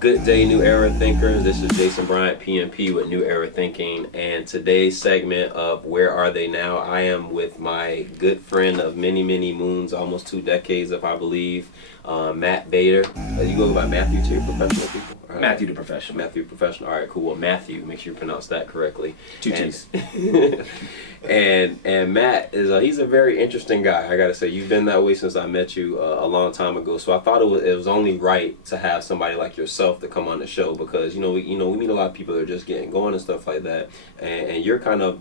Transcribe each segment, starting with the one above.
Good day, New Era Thinkers. This is Jason Bryant, PMP with New Era Thinking, and today's segment of Where Are They Now? I am with my good friend of many, many moons, almost 2 decades, if I believe, Matt Bader. You go by Matthew to your professional people? Right. Matthew the professional. Matthew Professional. All right, cool. Well, Matthew, make sure you pronounce that correctly. Two T's. And Matt is he's a very interesting guy. I gotta say, you've been that way since I met you a long time ago. So I thought it was only right to have somebody like yourself to come on the show because we meet a lot of people that are just getting going and stuff like that. And you're kind of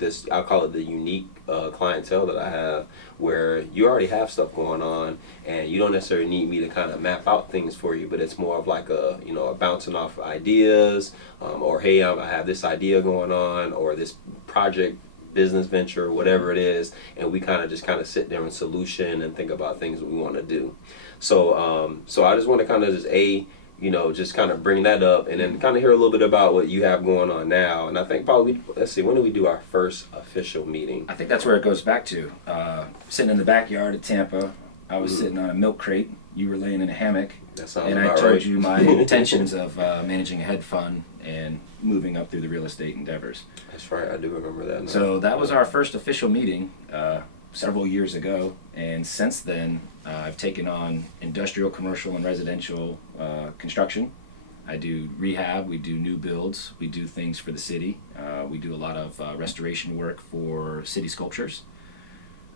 this, I'll call it the unique clientele that I have, where you already have stuff going on and you don't necessarily need me to kind of map out things for you, but it's more of like a bouncing off ideas, or hey, I have this idea going on, or this project, business venture, whatever it is, and we kind of sit there and solution and think about things that we want to do. So I just want to kind of just kind of bring that up and then kind of hear a little bit about what you have going on now. And I think probably, let's see, when did we do our first official meeting? I think that's where it goes back to. Sitting in the backyard at Tampa, I was sitting on a milk crate, you were laying in a hammock, That sounds and I about told right. you my intentions of managing a hedge fund and moving up through the real estate endeavors. That's right, I do remember that now. So that was our first official meeting several years ago, and since then I've taken on industrial, commercial, and residential construction. I do rehab, we do new builds, we do things for the city, we do a lot of restoration work for city sculptures.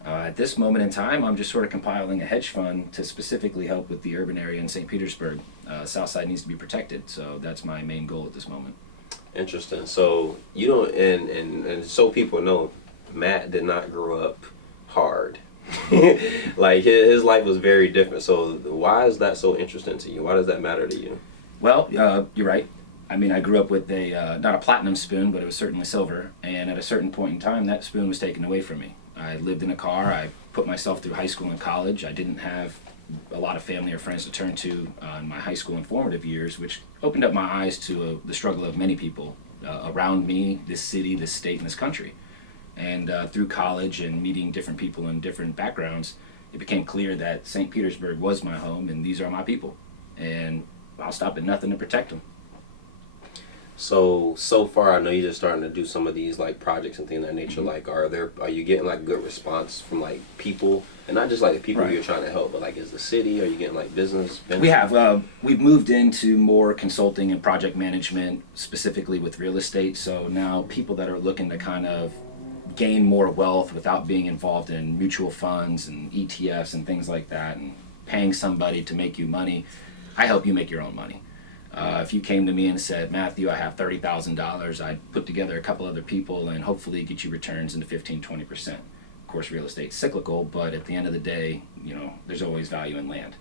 At this moment in time, I'm just sort of compiling a hedge fund to specifically help with the urban area in St. Petersburg. South Side needs to be protected, so that's my main goal at this moment. Interesting. So you don't, and so people know, Matt did not grow up hard. Like his life was very different. So why is that so interesting to you? Why does that matter to you? Well, you're right. I mean, I grew up with not a platinum spoon, but it was certainly silver. And at a certain point in time, that spoon was taken away from me. I lived in a car. I put myself through high school and college. I didn't have a lot of family or friends to turn to in my high school and formative years, which opened up my eyes to the struggle of many people around me, this city, this state, and this country. And through college and meeting different people in different backgrounds, it became clear that St. Petersburg was my home, and these are my people. And I'll stop at nothing to protect them. So far, I know you're just starting to do some of these like projects and things of that nature. Like, are you getting like good response from like people, and not just like the people Right. you're trying to help, but like is the city? Are you getting like business? We have. We've moved into more consulting and project management, specifically with real estate. So now people that are looking to kind of gain more wealth without being involved in mutual funds and ETFs and things like that, and paying somebody to make you money, I help you make your own money. If you came to me and said, Matthew, I have $30,000, I'd put together a couple other people and hopefully get you returns into 15-20%. Of course, real estate's cyclical, but at the end of the day, there's always value in land.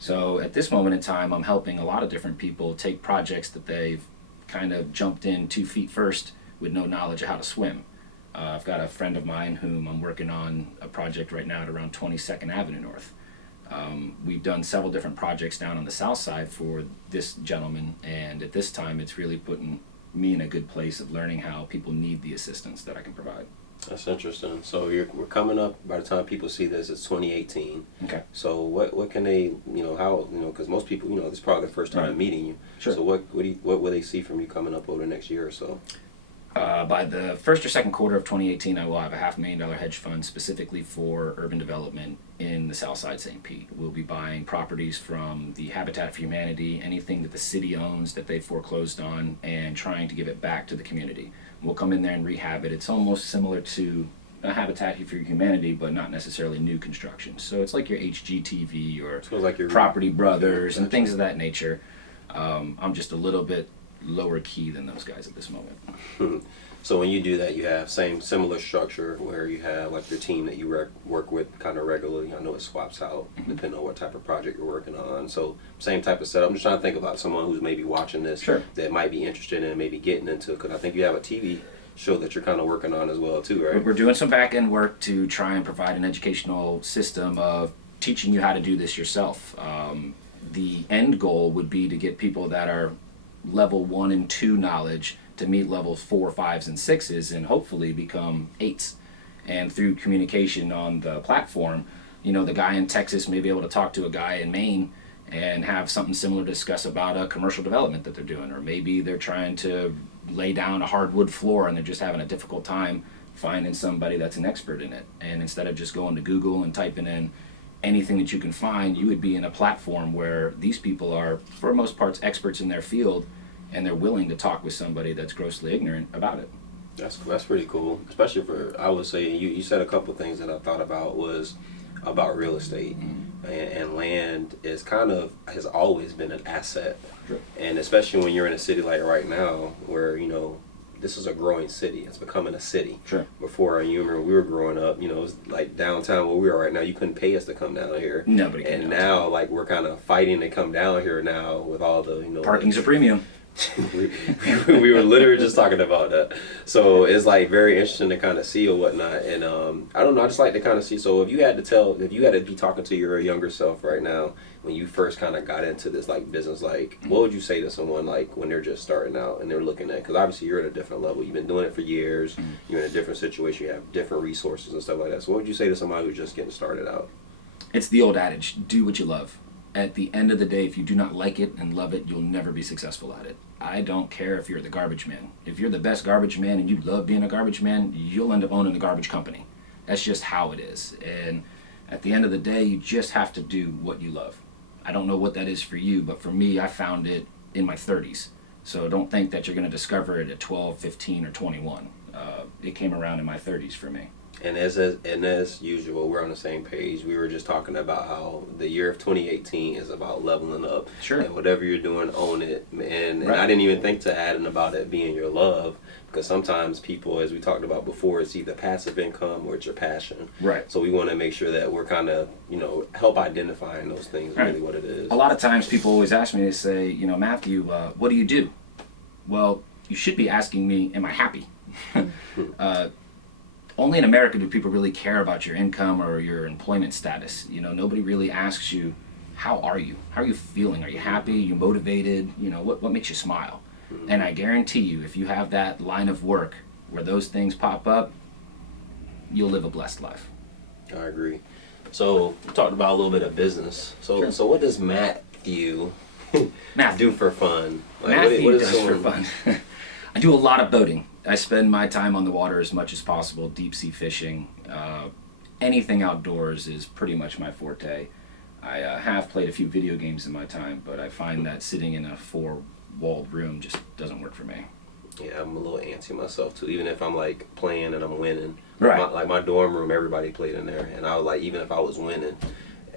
So at this moment in time, I'm helping a lot of different people take projects that they've kind of jumped in 2 feet first with no knowledge of how to swim. I've got a friend of mine whom I'm working on a project right now at around 22nd Avenue North. We've done several different projects down on the south side for this gentleman, and at this time it's really putting me in a good place of learning how people need the assistance that I can provide. That's interesting. So we're coming up, by the time people see this, it's 2018. Okay. So what can they, because most people, this is probably the first time Right. meeting you. Sure. So what will they see from you coming up over the next year or so? By the first or second quarter of 2018, I will have a $500,000 hedge fund specifically for urban development in the South Side St. Pete. We'll be buying properties from the Habitat for Humanity, anything that the city owns that they foreclosed on, and trying to give it back to the community. We'll come in there and rehab it. It's almost similar to a Habitat for Humanity, but not necessarily new construction. So it's like your HGTV or So it's like your Property Brothers and things of that nature. I'm just a little bit lower key than those guys at this moment. So when you do that, you have similar structure where you have like your team that you work with kind of regularly. I know it swaps out depending on what type of project you're working on. So same type of setup. I'm just trying to think about someone who's maybe watching this Sure. that might be interested in maybe getting into it, because I think you have a TV show that you're kind of working on as well too, right? We're doing some back-end work to try and provide an educational system of teaching you how to do this yourself. The end goal would be to get people that are level 1 and 2 knowledge to meet levels 4, 5s, and 6s, and hopefully become 8s. And through communication on the platform, the guy in Texas may be able to talk to a guy in Maine and have something similar to discuss about a commercial development that they're doing, or maybe they're trying to lay down a hardwood floor and they're just having a difficult time finding somebody that's an expert in it. And instead of just going to Google and typing in anything that you can find, you would be in a platform where these people are, for the most part, experts in their field, and they're willing to talk with somebody that's grossly ignorant about it. That's pretty cool, especially for, I would say, you said a couple things that I thought about was about real estate. And land is has always been an asset. Sure. And especially when you're in a city like right now where, this is a growing city. It's becoming a city. Sure. Before, you remember we were growing up, it was like downtown where we are right now, you couldn't pay us to come down here. Nobody can. And now, like, we're kind of fighting to come down here now with all the, Parking's a premium. we were literally just talking about that. So it's like very interesting to kind of see or whatnot. And I don't know, I just like to kind of see. So if you had to be talking to your younger self right now, when you first kind of got into this like business, like what would you say to someone like when they're just starting out and they're looking at, because obviously you're at a different level, you've been doing it for years, you're in a different situation, you have different resources and stuff like that. So what would you say to somebody who's just getting started out? It's the old adage, do what you love. At the end of the day, if you do not like it and love it, you'll never be successful at it. I don't care if you're the garbage man. If you're the best garbage man and you love being a garbage man, you'll end up owning the garbage company. That's just how it is. And at the end of the day, you just have to do what you love. I don't know what that is for you, but for me, I found it in my 30s. So don't think that you're going to discover it at 12, 15, or 21. It came around in my 30s for me. And as usual, we're on the same page. We were just talking about how the year of 2018 is about leveling up. Sure. And whatever you're doing, own it. And Right. I didn't even think to add in about it being your love, because sometimes people, as we talked about before, it's either passive income or it's your passion. Right. So we want to make sure that we're kind of, help identifying those things, Right. really what it is. A lot of times people always ask me, they say, Matthew, what do you do? Well, you should be asking me, am I happy? Only in America do people really care about your income or your employment status. Nobody really asks you, how are you? How are you feeling? Are you happy? Are you motivated? What makes you smile? And I guarantee you, if you have that line of work where those things pop up, you'll live a blessed life. I agree. So we talked about a little bit of business. So Sure. So what does Matthew do for fun? Like, Matthew what is does for someone- fun. I do a lot of boating. I spend my time on the water as much as possible, deep sea fishing. Anything outdoors is pretty much my forte. I have played a few video games in my time, but I find that sitting in a four-walled room just doesn't work for me. Yeah, I'm a little antsy myself too. Even if I'm like playing and I'm winning, Right. my dorm room, everybody played in there, and I was like, even if I was winning,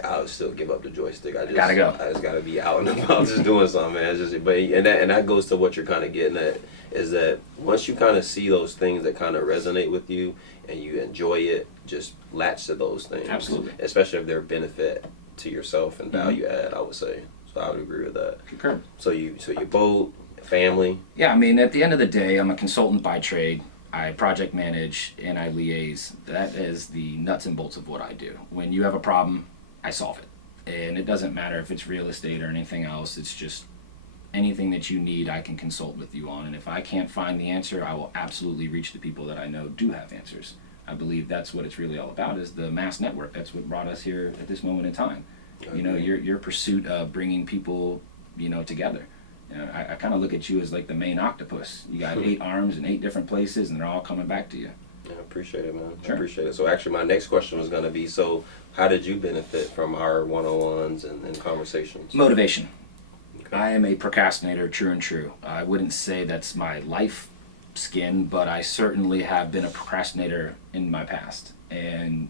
I would still give up the joystick. I Gotta go. I just gotta be out and about, just doing something, man. It's just, and that goes to what you're kind of getting at, is that once you kind of see those things that kind of resonate with you and you enjoy it, just latch to those things. Absolutely. Especially if they're benefit to yourself and value add, I would say. So I would agree with that. Concur. So you boat, family. Yeah, I mean, at the end of the day, I'm a consultant by trade. I project manage and I liaise. That is the nuts and bolts of what I do. When you have a problem, I solve it. And it doesn't matter if it's real estate or anything else. It's just anything that you need, I can consult with you on. And if I can't find the answer, I will absolutely reach the people that I know do have answers. I believe that's what it's really all about, is the mass network. That's what brought us here at this moment in time. Your pursuit of bringing people, together. I kind of look at you as like the main octopus. You got 8 arms in 8 different places, and they're all coming back to you. Yeah, I appreciate it, man. Sure. I appreciate it. So actually my next question was going to be, so how did you benefit from our one-on-ones and conversations? Motivation. Okay. I am a procrastinator, true and true. I wouldn't say that's my life skin, but I certainly have been a procrastinator in my past. And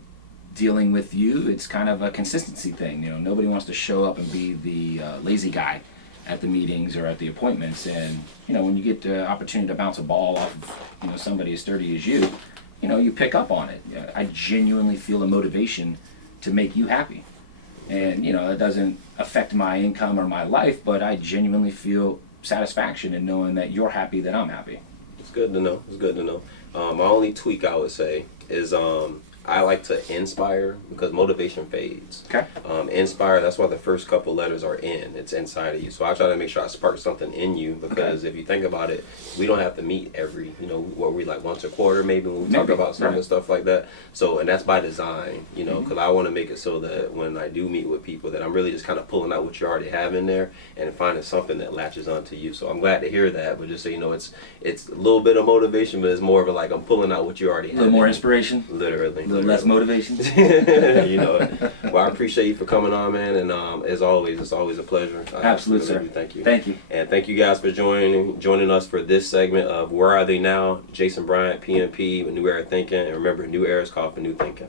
dealing with you, it's kind of a consistency thing. Nobody wants to show up and be the lazy guy at the meetings or at the appointments. And when you get the opportunity to bounce a ball off of somebody as sturdy as you, you pick up on it. I genuinely feel a motivation to make you happy. And it doesn't affect my income or my life, but I genuinely feel satisfaction in knowing that you're happy, that I'm happy. It's good to know. It's good to know. My only tweak I would say is I like to inspire because motivation fades. Okay. Inspire, that's why the first couple letters are in. It's inside of you. So I try to make sure I spark something in you because if you think about it, we don't have to meet every, what we like once a quarter maybe when we talk about some and stuff like that. So, and that's by design, because I want to make it so that when I do meet with people that I'm really just kind of pulling out what you already have in there and finding something that latches onto you. So I'm glad to hear that. But just so you know, it's a little bit of motivation, but it's more of a like I'm pulling out what you already have. A little more inspiration. Literally. A little less motivation. Well, I appreciate you for coming on, man, and as always, it's always a pleasure. Absolutely, sir. Thank you. Thank you. And thank you guys for joining us for this segment of Where Are They Now? Jason Bryant, PNP, with New Era Thinking, and remember, New Era is called for New Thinking.